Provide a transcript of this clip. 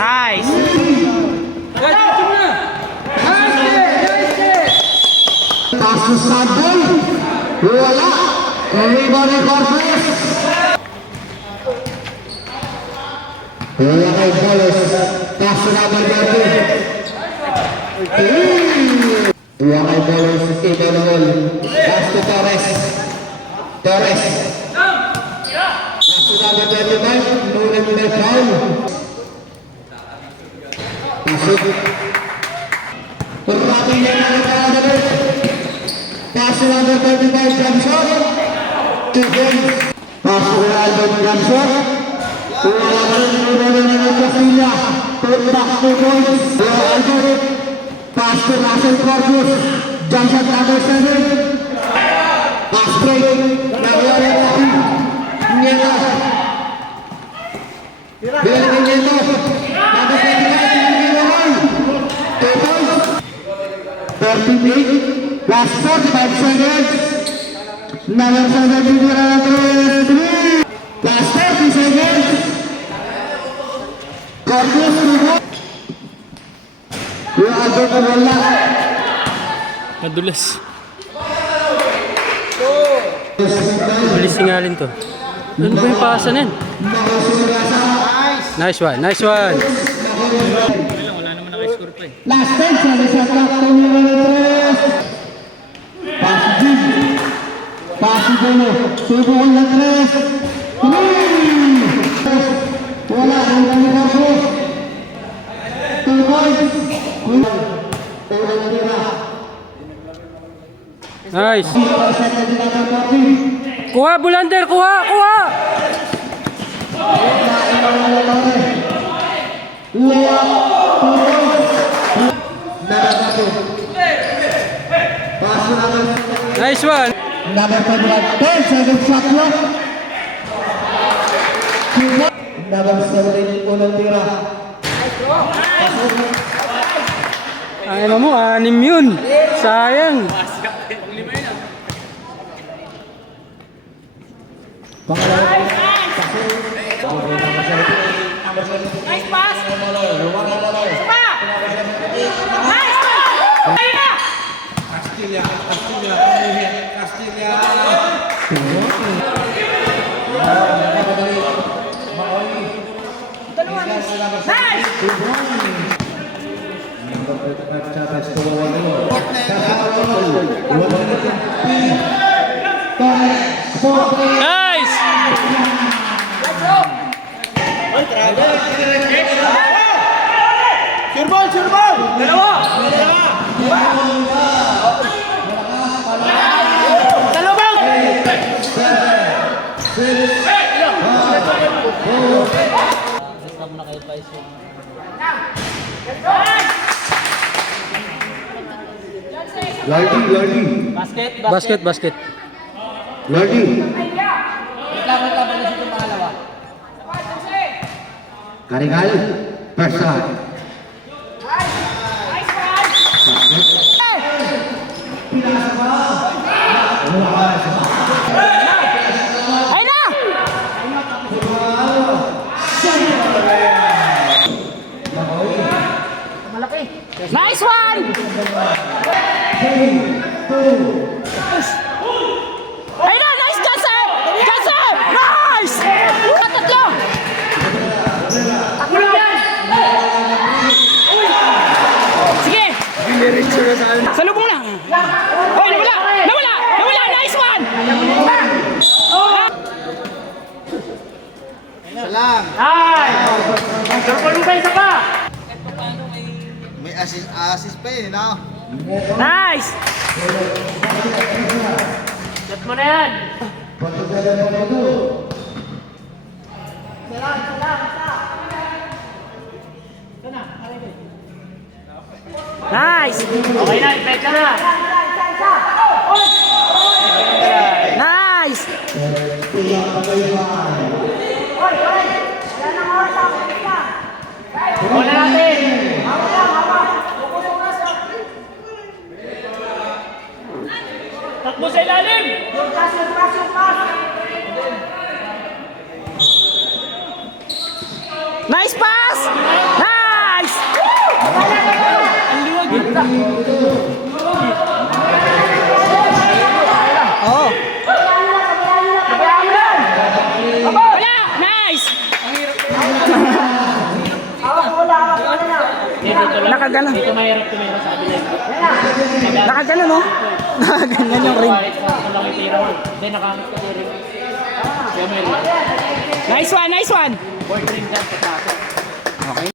Nice. Kasus sabun, bola, everybody corpus. Bola kay Bolos, kasus number 30. Bola kay Bolos, iba naman. Kasus Torres, Torres. Kasus number 35, Nurin Berkaun. Kasus. Perhatian yang ada. Pass number 35 jump shot. Pass number jump shot. Pass to Russell Corpus. Jump shot number 7. Pass break. Nyela. Bilang Nyela. Number 38. Last 45 seconds. Number 73. Last 30 seconds. Corpus Rubot. Yung Aldo Corolla. Madulas. Madulas singalin to. Ano ba yung pasa na yan? Nice one, nice one. Wala naman naka-score pa eh. Last 10 seconds sa top 3. Pasi dulu, subuh letres. Bola dari Corpus. 2 points. Nice. Kuha Bulander, kuha, kuha. Nice one. Number 10 seconds shot clock. Number 17 Ulan Tira. Ay mo, 6 yun. Sayang. Nice pass. Nice pass. Castilla. Nice. Surbol. Dalawa. Lardy. Basket. Lardy. Karigal. Persa. Ay na! Nice one! Ay na! Nice Jansen! Jansen! Nice! Tatlo! Sige! Salubong lang! Hoy, nawala! Nice one! Salam. Nice! Sarapalong kayo isa pa! May assist pa eh, no? Nice! Shot mo na yan! Nice! Okay na, ipeka na! Nice! Wala natin! Takbo sa ilalim! Nice pass! Nice! Oh. Wala! Nice! Nakaganon. Dito mahirap tumira sa kabila. Nakaganon, no? Nakaganyan yung ring. Ang laki tira mo. Hindi, nakamit ka din. Nice one, nice one! Board ring dyan sa taas. Okay.